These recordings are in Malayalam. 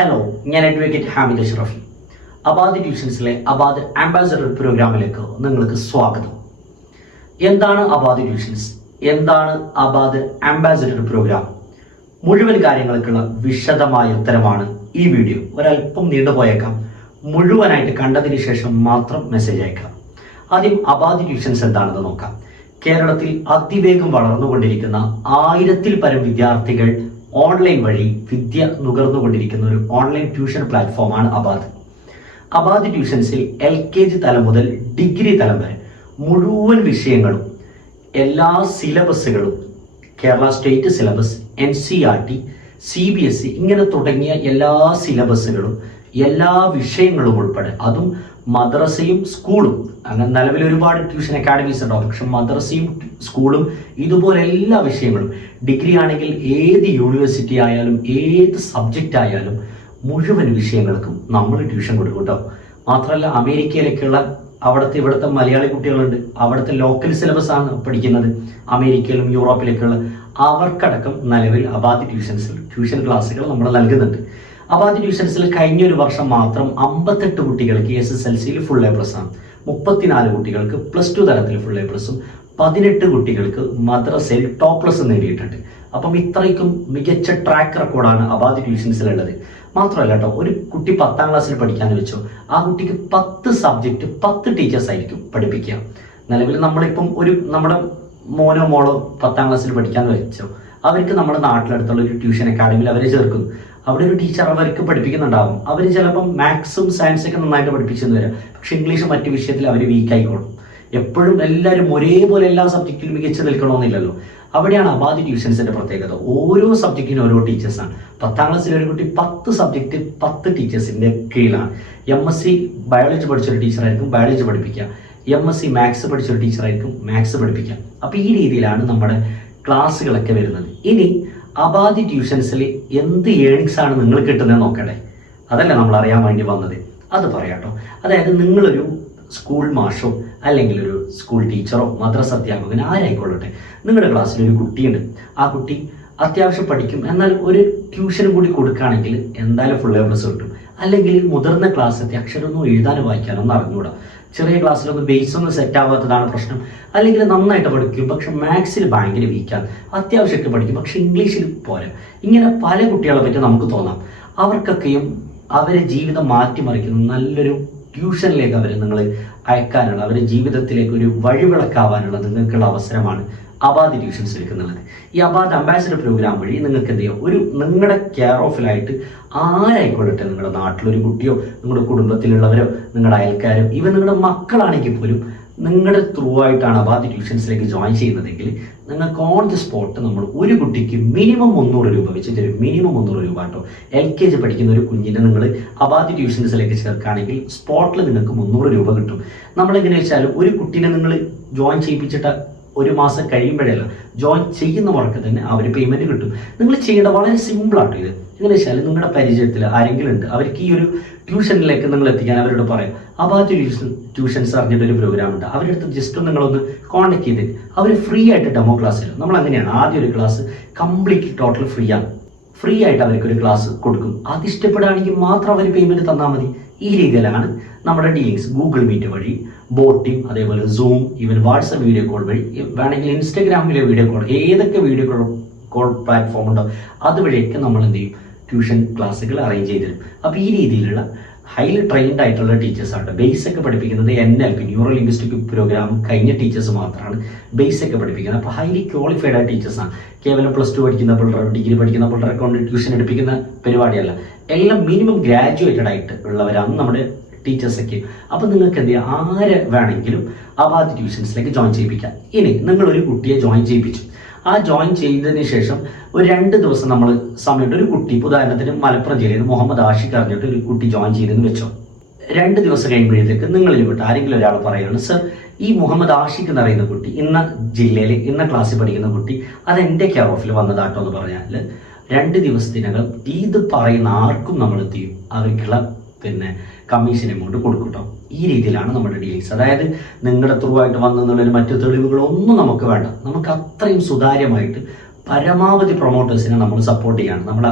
ഹലോ, ഞാൻ അഡ്വക്കേറ്റ് ഹാമിദ് അഷ്റഫി. അബാദ് ട്യൂഷൻസിലെ അബാദ് അംബാസഡർ പ്രോഗ്രാമിലേക്ക് നിങ്ങൾക്ക് സ്വാഗതം. എന്താണ് അബാദ് ട്യൂഷൻസ്? എന്താണ് അബാദ് അംബാസഡർ പ്രോഗ്രാം? മുഴുവൻ കാര്യങ്ങൾക്കുള്ള വിശദമായ ഉത്തരമാണ് ഈ വീഡിയോ. ഒരല്പം നീണ്ടുപോയേക്കാം. മുഴുവനായിട്ട് കണ്ടതിന് ശേഷം മാത്രം മെസ്സേജ് അയക്കാം. ആദ്യം അബാദ് ട്യൂഷൻസ് എന്താണെന്ന് നോക്കാം. കേരളത്തിൽ അതിവേഗം വളർന്നുകൊണ്ടിരിക്കുന്ന 1000-ൽ പരം വിദ്യാർത്ഥികൾ ഓൺലൈൻ വഴി വിദ്യ നുകർന്നുകൊണ്ടിരിക്കുന്ന ഒരു ഓൺലൈൻ ട്യൂഷൻ പ്ലാറ്റ്ഫോമാണ് അബാദ്. അബാദ് ട്യൂഷൻസിൽ LKG തലം മുതൽ ഡിഗ്രി തലം വരെ മുഴുവൻ വിഷയങ്ങളും, എല്ലാ സിലബസുകളും, Kerala state syllabus, NCERT, CBSE ഇങ്ങനെ തുടങ്ങിയ എല്ലാ സിലബസുകളും, എല്ലാ വിഷയങ്ങളും ഉൾപ്പെടെ, അതും മദ്രസയും സ്കൂളും, അങ്ങനെ നിലവിൽ ഒരുപാട് ട്യൂഷൻ അക്കാഡമീസ് ഉണ്ടാവും. പക്ഷെ മദ്രസയും സ്കൂളും ഇതുപോലെ എല്ലാ വിഷയങ്ങളും, ഡിഗ്രി ആണെങ്കിൽ ഏത് യൂണിവേഴ്സിറ്റി ആയാലും ഏത് സബ്ജക്റ്റ് ആയാലും മുഴുവൻ വിഷയങ്ങൾക്കും നമ്മൾ ട്യൂഷൻ കൊടുക്കും കേട്ടോ. മാത്രമല്ല, അമേരിക്കയിലേക്കുള്ള ഇവിടുത്തെ മലയാളി കുട്ടികളുണ്ട്. അവിടുത്തെ ലോക്കൽ സിലബസ് ആണ് പഠിക്കുന്നത്. അമേരിക്കയിലും യൂറോപ്പിലേക്കുള്ള അവർക്കടക്കം നിലവിൽ അബാദ് ട്യൂഷൻസിൽ ട്യൂഷൻ ക്ലാസ്സുകൾ നമ്മൾ നൽകുന്നുണ്ട്. അബാദ് ട്യൂഷൻസിൽ കഴിഞ്ഞ ഒരു വർഷം മാത്രം 58 കുട്ടികൾക്ക് SSLCയിൽ ഫുൾ A+ ആണ്, 34 കുട്ടികൾക്ക് +2 തലത്തിൽ ഫുൾ A+, 18 കുട്ടികൾക്ക് മദ്രസയിൽ ടോപ്പ്+ നേടിയിട്ടുണ്ട്. അപ്പം ഇത്രയ്ക്കും മികച്ച ട്രാക്ക് റെക്കോർഡാണ് അബാദ് ട്യൂഷൻസിലുള്ളത്. മാത്രമല്ല കേട്ടോ, ഒരു കുട്ടി 10ാം ക്ലാസ്സിൽ പഠിക്കാന്ന് വെച്ചോ, ആ കുട്ടിക്ക് 10 സബ്ജക്റ്റ് 10 ടീച്ചേഴ്സ് ആയിരിക്കും പഠിപ്പിക്കുക. നിലവിൽ നമ്മളിപ്പം നമ്മുടെ മോനോ മോളോ 10ാം ക്ലാസ്സിൽ പഠിക്കാന്ന് വെച്ചോ, അവർക്ക് നമ്മുടെ നാട്ടിലടുത്തുള്ള ഒരു ട്യൂഷൻ അക്കാഡമിയിൽ അവരെ ചേർക്കുന്നു. അവിടെ ഒരു ടീച്ചർ അവർക്ക് പഠിപ്പിക്കുന്നുണ്ടാവും. അവർ ചിലപ്പം മാത്സും സയൻസൊക്കെ നന്നായിട്ട് പഠിപ്പിച്ചെന്ന് വരാം. പക്ഷെ ഇംഗ്ലീഷ് മറ്റു വിഷയത്തിൽ അവർ വീക്ക് ആയിക്കോളും. എപ്പോഴും എല്ലാവരും ഒരേപോലെ എല്ലാ സബ്ജക്റ്റിലും മികച്ചു നിൽക്കണമെന്നില്ലല്ലോ. അവിടെയാണ് അബാദ് ട്യൂഷൻസിന്റെ പ്രത്യേകത. ഓരോ സബ്ജക്റ്റിനും ഓരോ ടീച്ചേഴ്സാണ്. 10ാം ക്ലാസ്സിൽ ഒരു കുട്ടി 10 സബ്ജക്റ്റ് 10 ടീച്ചേഴ്സിന്റെ കീഴിലാണ്. MSc ബയോളജി പഠിച്ചൊരു ടീച്ചറായിരിക്കും ബയോളജി പഠിപ്പിക്കുക, MSc മാത്സ് പഠിച്ചൊരു ടീച്ചറായിരിക്കും മാത്സ് പഠിപ്പിക്കുക. അപ്പൊ ഈ രീതിയിലാണ് നമ്മുടെ ക്ലാസ്സുകളൊക്കെ വരുന്നത്. ഇനി അബാദ് ട്യൂഷൻസിൽ എന്ത് ഏണിങ്സ് ആണ് നിങ്ങൾ കിട്ടുന്നത് നോക്കണ്ടേ? അതല്ല നമ്മൾ അറിയാൻ വേണ്ടി വന്നത്. അത് പറയാട്ടോ. അതായത്, നിങ്ങളൊരു സ്കൂൾ മാഷോ അല്ലെങ്കിൽ ഒരു സ്കൂൾ ടീച്ചറോ മദ്രസ അധ്യാപകൻ ആരായിക്കൊള്ളട്ടെ, നിങ്ങളുടെ ക്ലാസ്സിൽ ഒരു കുട്ടിയുണ്ട്. ആ കുട്ടി അത്യാവശ്യം പഠിക്കും. എന്നാൽ ഒരു ട്യൂഷനും കൂടി കൊടുക്കുകയാണെങ്കിൽ എന്തായാലും ഫുൾ A+ കിട്ടും. അല്ലെങ്കിൽ മുതിർന്ന ക്ലാസ്സിലെത്തി അക്ഷരമൊന്നും എഴുതാനോ വായിക്കാനോ ഒന്നും അറിഞ്ഞുകൂടാ. ചെറിയ ക്ലാസ്സിലൊന്നും ബേസ് ഒന്നും സെറ്റ് ആവാത്തതാണ് പ്രശ്നം. അല്ലെങ്കിൽ നന്നായിട്ട് പഠിക്കും, പക്ഷെ മാത്സിൽ ഭയങ്കര വീക്കാണ്. അത്യാവശ്യമൊക്കെ പഠിക്കും, പക്ഷെ ഇംഗ്ലീഷിൽ പോരാ. ഇങ്ങനെ പല കുട്ടികളെ പറ്റി നമുക്ക് തോന്നാം. അവർക്കൊക്കെയും അവരെ ജീവിതം മാറ്റിമറിക്കുന്ന നല്ലൊരു ട്യൂഷനിലേക്ക് അവരെ നിങ്ങൾ അയക്കാനുള്ള, അവരുടെ ജീവിതത്തിലേക്ക് ഒരു വഴിവിളക്കാവാനുള്ള നിങ്ങൾക്കുള്ള അവസരമാണ് അബാദ് ട്യൂഷൻസ് എടുക്കുന്നുള്ളത്. ഈ അബാദ് അംബാസഡർ പ്രോഗ്രാം വഴി നിങ്ങൾക്ക് എന്ത് ചെയ്യാം, നിങ്ങളുടെ കെയർ ഓഫിലായിട്ട് ആരായിക്കൊള്ളട്ടെ, നിങ്ങളുടെ നാട്ടിലൊരു കുട്ടിയോ നിങ്ങളുടെ കുടുംബത്തിലുള്ളവരോ നിങ്ങളുടെ അയൽക്കാരോ ഈവൻ നിങ്ങളുടെ മക്കളാണെങ്കിൽ പോലും നിങ്ങളുടെ ത്രൂ ആയിട്ടാണ് അബാദ് ട്യൂഷൻസിലേക്ക് ജോയിൻ ചെയ്യുന്നതെങ്കിൽ നിങ്ങൾക്ക് ഓൺ ദി സ്പോട്ട് നമ്മൾ ഒരു കുട്ടിക്ക് മിനിമം 300 രൂപ വെച്ച് തരും. മിനിമം 300 രൂപ കേട്ടോ. LKG പഠിക്കുന്ന ഒരു കുഞ്ഞിനെ നിങ്ങൾ അബാദ് ട്യൂഷൻസിലേക്ക് ചേർക്കുകയാണെങ്കിൽ സ്പോട്ടിൽ നിങ്ങൾക്ക് 300 രൂപ കിട്ടും. നമ്മളെങ്ങനെ വെച്ചാൽ, ഒരു കുട്ടീനെ നിങ്ങൾ ജോയിൻ ചെയ്യിപ്പിച്ചിട്ട് ഒരു മാസം കഴിയുമ്പോഴല്ല, ജോയിൻ ചെയ്യുന്നവർക്ക് തന്നെ അവർ പേയ്മെന്റ് കിട്ടും. നിങ്ങൾ ചെയ്യേണ്ട വളരെ സിമ്പിളാട്ടോ ഇത്. എങ്ങനെ വെച്ചാൽ, നിങ്ങളുടെ പരിചയത്തിൽ ആരെങ്കിലും ഉണ്ട്, അവർക്ക് ഈ ഒരു ട്യൂഷനിലേക്ക് നിങ്ങൾ എത്തിക്കാൻ അവരോട് പറയാം, അബാദ് ട്യൂഷൻസ് അറിഞ്ഞിട്ടൊരു പ്രോഗ്രാം ഉണ്ട്, അവരുടെ അടുത്ത് ജസ്റ്റ് നിങ്ങളൊന്ന് കോൺടാക്ട് ചെയ്തിട്ട് അവർ ഫ്രീ ആയിട്ട് ഡെമോ ക്ലാസ് തരും. നമ്മൾ അങ്ങനെയാണ്. ആദ്യം ഒരു ക്ലാസ് കംപ്ലീറ്റ്ലി ടോട്ടൽ ഫ്രീ ആണ്. ഫ്രീ ആയിട്ട് അവർക്കൊരു ക്ലാസ് കൊടുക്കും. അത് ഇഷ്ടപ്പെടുകയാണെങ്കിൽ മാത്രം അവർ പേയ്മെന്റ് തന്നാൽ മതി. ഈ രീതിയിലാണ് നമ്മുടെ ഡീലിങ്സ്. ഗൂഗിൾ മീറ്റ് വഴി, ബോട്ടിംഗ്, അതേപോലെ zoom, even WhatsApp video call വഴി, വേണമെങ്കിൽ ഇൻസ്റ്റാഗ്രാമിലെ വീഡിയോ കോൾ, ഏതൊക്കെ വീഡിയോ കോൾ പ്ലാറ്റ്ഫോം ഉണ്ടോ അതുവഴിയൊക്കെ നമ്മൾ എന്ത് ചെയ്യും, ട്യൂഷൻ ക്ലാസ്സുകൾ അറേഞ്ച് ചെയ്ത് തരും. അപ്പോൾ ഈ രീതിയിലുള്ള ഹൈലി ട്രെയിൻഡ് ആയിട്ടുള്ള ടീച്ചേഴ്സാണ്. ബേസ് ഒക്കെ പഠിപ്പിക്കുന്നത് NLP, ന്യൂറോ ലിംഗ്വിസ്റ്റിക് പ്രോഗ്രാം കഴിഞ്ഞ ടീച്ചേഴ്സ് മാത്രമാണ് ബേസ് ഒക്കെ പഠിപ്പിക്കുന്നത്. അപ്പോൾ ഹൈലി ക്വാളിഫൈഡ് ആയ ടീച്ചേഴ്സാണ്. കേവലം +2 പഠിക്കുന്ന പിള്ളേർ, ഡിഗ്രി പഠിക്കുന്ന പിള്ളേരെ കൊണ്ട് ട്യൂഷൻ എടുപ്പിക്കുന്ന പരിപാടിയല്ല. എല്ലാം മിനിമം ഗ്രാജുവേറ്റഡ് ആയിട്ട് ഉള്ളവരാണ് നമ്മുടെ ടീച്ചേഴ്സൊക്കെ. അപ്പോൾ നിങ്ങൾക്ക് എന്ത് ചെയ്യാം, ആരെ വേണമെങ്കിലും അബാദ് ട്യൂഷൻസിലേക്ക് ജോയിൻ ചെയ്യിപ്പിക്കാം. ഇനി നിങ്ങളൊരു കുട്ടിയെ ജോയിൻ ചെയ്യിപ്പിച്ചു. ആ ജോയിൻ ചെയ്തതിന് ശേഷം ഒരു 2 ദിവസം നമ്മൾ സമയത്ത് ഒരു കുട്ടി, ഉദാഹരണത്തിന് മലപ്പുറം ജില്ലയിൽ മുഹമ്മദ് ആഷിഖ് അറിഞ്ഞിട്ട് ഒരു കുട്ടി ജോയിൻ ചെയ്തെന്ന് വെച്ചോ. 2 ദിവസം കഴിയുമ്പോഴത്തേക്ക് നിങ്ങളിൽ വിട്ട് ആരെങ്കിലും ഒരാൾ പറയുകയാണ്, സർ, ഈ മുഹമ്മദ് ആഷിഖ് എന്ന് പറയുന്ന കുട്ടി ഇന്ന ജില്ലയിൽ ഇന്ന ക്ലാസ്സിൽ പഠിക്കുന്ന കുട്ടി അതെൻ്റെ കെയർ ഓഫിൽ വന്നതാട്ടോ എന്ന് പറഞ്ഞാൽ 2 ദിവസത്തിനകം ഇത് പറയുന്ന ആർക്കും നമ്മൾ എന്ത് ചെയ്യും, അവർക്കുള്ള കമ്മീഷൻ എമൗണ്ട് കൊടുക്കും കേട്ടോ. ഈ രീതിയിലാണ് നമ്മുടെ ഡീലിങ്സ്. അതായത്, നിങ്ങളുടെ ത്രൂ ആയിട്ട് വന്നെന്നുള്ളൊരു മറ്റു തെളിവുകളൊന്നും നമുക്ക് വേണ്ട. നമുക്ക് അത്രയും സുതാര്യമായിട്ട് പരമാവധി പ്രൊമോട്ടേഴ്സിനെ നമ്മൾ സപ്പോർട്ട് ചെയ്യാണ്. നമ്മുടെ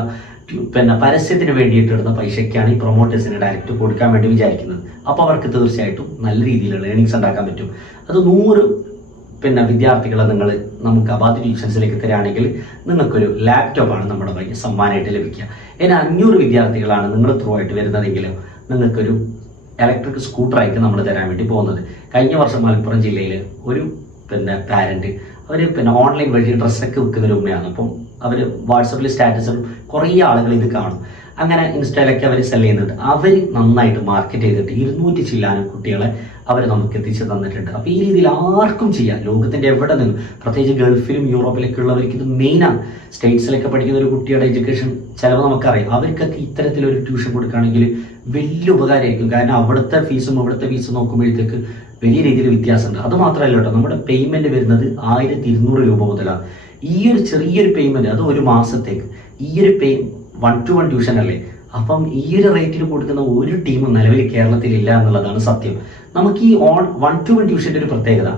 പരസ്യത്തിന് വേണ്ടിയിട്ട് ഇടുന്ന പൈസയ്ക്കാണ് ഈ പ്രൊമോട്ടേഴ്സിന് ഡയറക്റ്റ് കൊടുക്കാൻ വേണ്ടി വിചാരിക്കുന്നത്. അപ്പോൾ അവർക്ക് തീർച്ചയായിട്ടും നല്ല രീതിയിലുള്ള ഏണിങ്സ് ഉണ്ടാക്കാൻ പറ്റും. അത് 100 വിദ്യാർത്ഥികളെ നമുക്ക് അബാദ് ട്യൂഷൻസിലേക്ക് തരികയാണെങ്കിൽ നിങ്ങൾക്കൊരു ലാപ്ടോപ്പാണ് നമ്മുടെ വഴി സമ്മാനമായിട്ട് ലഭിക്കുക. ഇനി 500 വിദ്യാർത്ഥികളാണ് നിങ്ങൾ ത്രൂ ആയിട്ട് വരുന്നതെങ്കിലും നിങ്ങൾക്കൊരു ഇലക്ട്രിക് സ്കൂട്ടറായിരിക്കും നമ്മൾ തരാൻ വേണ്ടി പോകുന്നത്. കഴിഞ്ഞ വർഷം മലപ്പുറം ജില്ലയിൽ ഒരു പാരന്റ് അവർ ഓൺലൈൻ വഴി ഡ്രസ്സൊക്കെ വിൽക്കുന്ന ഒരു ഉമ്മയാണ്. അപ്പം അവർ വാട്സപ്പിൽ സ്റ്റാറ്റസിൽ കുറേ ആളുകൾ ഇത് കാണും. അങ്ങനെ ഇൻസ്റ്റയിലൊക്കെ അവർ സെല് ചെയ്യുന്നുണ്ട്. അവർ നന്നായിട്ട് മാർക്കറ്റ് ചെയ്തിട്ട് 200 ചില്ലാനും കുട്ടികളെ അവർ നമുക്ക് എത്തിച്ച് തന്നിട്ടുണ്ട്. അപ്പോൾ ഈ രീതിയിൽ ആർക്കും ചെയ്യാം. ലോകത്തിൻ്റെ എവിടെ നിന്നും, പ്രത്യേകിച്ച് ഗൾഫിലും യൂറോപ്പിലൊക്കെ ഉള്ളവർക്ക് ഇത് മെയിനാണ്. സ്റ്റേറ്റ്സിലൊക്കെ പഠിക്കുന്ന ഒരു കുട്ടിയുടെ എഡ്യൂക്കേഷൻ ചിലവ് നമുക്കറിയാം. അവർക്കൊക്കെ ഇത്തരത്തിലൊരു ട്യൂഷൻ കൊടുക്കുകയാണെങ്കിൽ വലിയ ഉപകാരമായിരിക്കും. കാരണം അവിടുത്തെ ഫീസും ഇവിടുത്തെ ഫീസും നോക്കുമ്പോഴത്തേക്ക് വലിയ രീതിയിൽ വ്യത്യാസമുണ്ട്. അത് മാത്രമല്ല കേട്ടോ, നമ്മുടെ പേയ്മെന്റ് വരുന്നത് 1200 രൂപ മുതലാണ്. ഈ ഒരു ചെറിയൊരു പേയ്മെന്റ്, അത് ഒരു മാസത്തേക്ക്. ഈ ഒരു 1-to-1 ട്യൂഷൻ അല്ലേ. അപ്പം ഈ ഒരു റേറ്റിൽ കൊടുക്കുന്ന ഒരു ടീമും നിലവിൽ കേരളത്തിലില്ല എന്നുള്ളതാണ് സത്യം. നമുക്ക് ഈ 1-to-1 ട്യൂഷൻ്റെ ഒരു പ്രത്യേകത,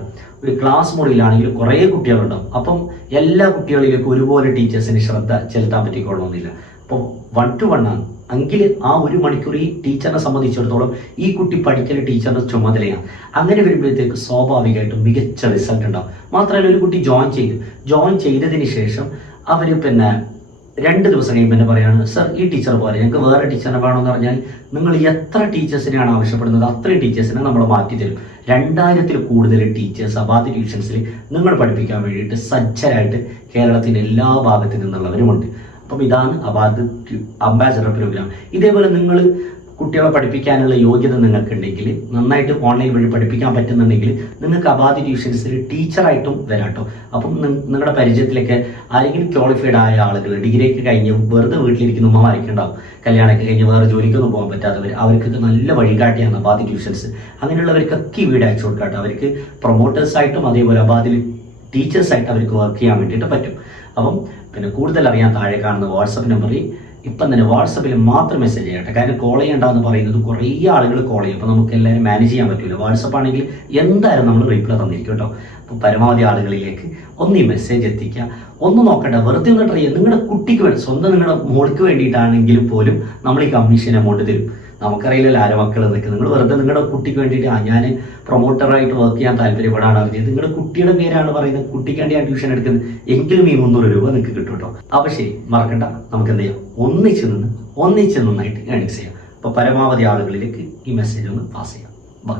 ഒരു ക്ലാസ് മുറിയിലാണെങ്കിൽ കുറേ കുട്ടികളുണ്ടാവും. അപ്പം എല്ലാ കുട്ടികളിലേക്കും ഒരുപോലെ ടീച്ചേഴ്സിന് ശ്രദ്ധ ചെലുത്താൻ പറ്റിക്കൊള്ളണമെന്നില്ല. അപ്പോൾ 1-to-1 ആണ് എങ്കിൽ ആ 1 മണിക്കൂർ ഈ ടീച്ചറിനെ സംബന്ധിച്ചിടത്തോളം ഈ കുട്ടി പഠിക്കൽ ടീച്ചറിന്റെ ചുമതലയാണ്. അങ്ങനെ വരുമ്പോഴത്തേക്ക് സ്വാഭാവികമായിട്ടും മികച്ച റിസൾട്ട് ഉണ്ടാവും. മാത്രമല്ല, ഒരു കുട്ടി ജോയിൻ ചെയ്തതിന് ശേഷം അവർ 2 ദിവസം കഴിയുമ്പോൾ പറയാണ്, സർ ഈ ടീച്ചർ പോലെ ഞങ്ങൾക്ക് വേറെ ടീച്ചറിനെ വേണമെന്ന് പറഞ്ഞാൽ നിങ്ങൾ എത്ര ടീച്ചേഴ്സിനെയാണ് ആവശ്യപ്പെടുന്നത് അത്രയും ടീച്ചേഴ്സിനെ നമ്മൾ മാറ്റി തരും. 2000-ൽ കൂടുതൽ ടീച്ചേഴ്സ് അബാദ് ട്യൂഷൻസിൽ നിങ്ങൾ പഠിപ്പിക്കാൻ വേണ്ടിയിട്ട് സജ്ജരായിട്ട് കേരളത്തിൻ്റെ എല്ലാ ഭാഗത്തു നിന്നുള്ളവരുമുണ്ട്. അപ്പം ഇതാണ് അബാദ് അംബാസഡർ പ്രോഗ്രാം. ഇതേപോലെ നിങ്ങൾ കുട്ടികളെ പഠിപ്പിക്കാനുള്ള യോഗ്യത നിങ്ങൾക്കുണ്ടെങ്കിൽ, നന്നായിട്ട് ഓൺലൈൻ വഴി പഠിപ്പിക്കാൻ പറ്റുന്നുണ്ടെങ്കിൽ നിങ്ങൾക്ക് അബാദ് ട്യൂഷൻസിൽ ടീച്ചറായിട്ടും വരാട്ടോ. അപ്പം നിങ്ങളുടെ പരിചയത്തിലൊക്കെ ആരെങ്കിലും ക്വാളിഫൈഡ് ആയ ആളുകൾ, ഡിഗ്രിയൊക്കെ കഴിഞ്ഞ് വെറുതെ വീട്ടിലിരിക്കുന്ന ഉമ്മമാരൊക്കെ ഉണ്ടാവും, കല്യാണമൊക്കെ കഴിഞ്ഞ് വേറെ ജോലിക്കൊന്നും പോകാൻ പറ്റാത്തവർ, അവർക്കൊക്കെ നല്ല വഴികാട്ടിയാണ് അബാദ് ട്യൂഷൻസ്. അങ്ങനെയുള്ളവർക്കൊക്കെ ഈ വീട് അയച്ചു കൊടുക്കാട്ടോ. അവർക്ക് പ്രൊമോട്ടേഴ്സായിട്ടും അതേപോലെ അബാദിൽ ടീച്ചേഴ്സായിട്ട് അവർക്ക് വർക്ക് ചെയ്യാൻ വേണ്ടിയിട്ട് പറ്റും. അപ്പം കൂടുതൽ അറിയാൻ താഴെ കാണുന്ന വാട്സപ്പ് നമ്പറിൽ ഇപ്പം തന്നെ വാട്സപ്പിൽ മാത്രം മെസ്സേജ് ചെയ്യട്ടെ. കാരണം കോൾ ചെയ്യേണ്ടെന്ന് പറയുന്നത് കുറേ ആളുകൾ കോൾ ചെയ്യും. അപ്പോൾ നമുക്ക് എല്ലാവരും മാനേജ് ചെയ്യാൻ പറ്റില്ല. വാട്സപ്പ് ആണെങ്കിൽ എന്തായാലും നമ്മൾ റീപ്ലൈ തന്നിരിക്കും കേട്ടോ. അപ്പോൾ പരമാവധി ആളുകളിലേക്ക് ഈ മെസ്സേജ് എത്തിക്കുക. ഒന്നും നോക്കണ്ട, വെറുതെ ഒന്ന് ട്രൈ ചെയ്യുക. നിങ്ങളുടെ കുട്ടിക്ക് വേണ്ടി, സ്വന്തം നിങ്ങളുടെ മോൾക്ക് വേണ്ടിയിട്ടാണെങ്കിലും പോലും നമ്മൾ ഈ കമ്മീഷൻ എമൗണ്ട് തരും. നമുക്കറിയില്ലല്ലോ ആരെ മക്കൾ എന്നൊക്കെ. നിങ്ങൾ വെറുതെ നിങ്ങളുടെ കുട്ടിക്ക് വേണ്ടിയിട്ട് ഞാൻ പ്രൊമോട്ടറായിട്ട് വർക്ക് ചെയ്യാൻ താല്പര്യപ്പെടാണ് അറിഞ്ഞത്, നിങ്ങളുടെ കുട്ടിയുടെ പേരാണ് പറയുന്നത്, കുട്ടിക്ക് വേണ്ടി ഞാൻ ട്യൂഷൻ എടുക്കുന്നത്, എങ്കിലും ഈ 300 രൂപ നിങ്ങൾക്ക് കിട്ടും കേട്ടോ. അപ്പോൾ ശരി, മറക്കണ്ട, നമുക്ക് എന്ത് ചെയ്യാം, ഒന്നിച്ച് നന്നായിട്ട് ഏണിങ്സ് ചെയ്യാം. അപ്പോൾ പരമാവധി ആളുകളിലേക്ക് ഈ മെസ്സേജ് ഒന്ന് പാസ് ചെയ്യാം. ബൈ.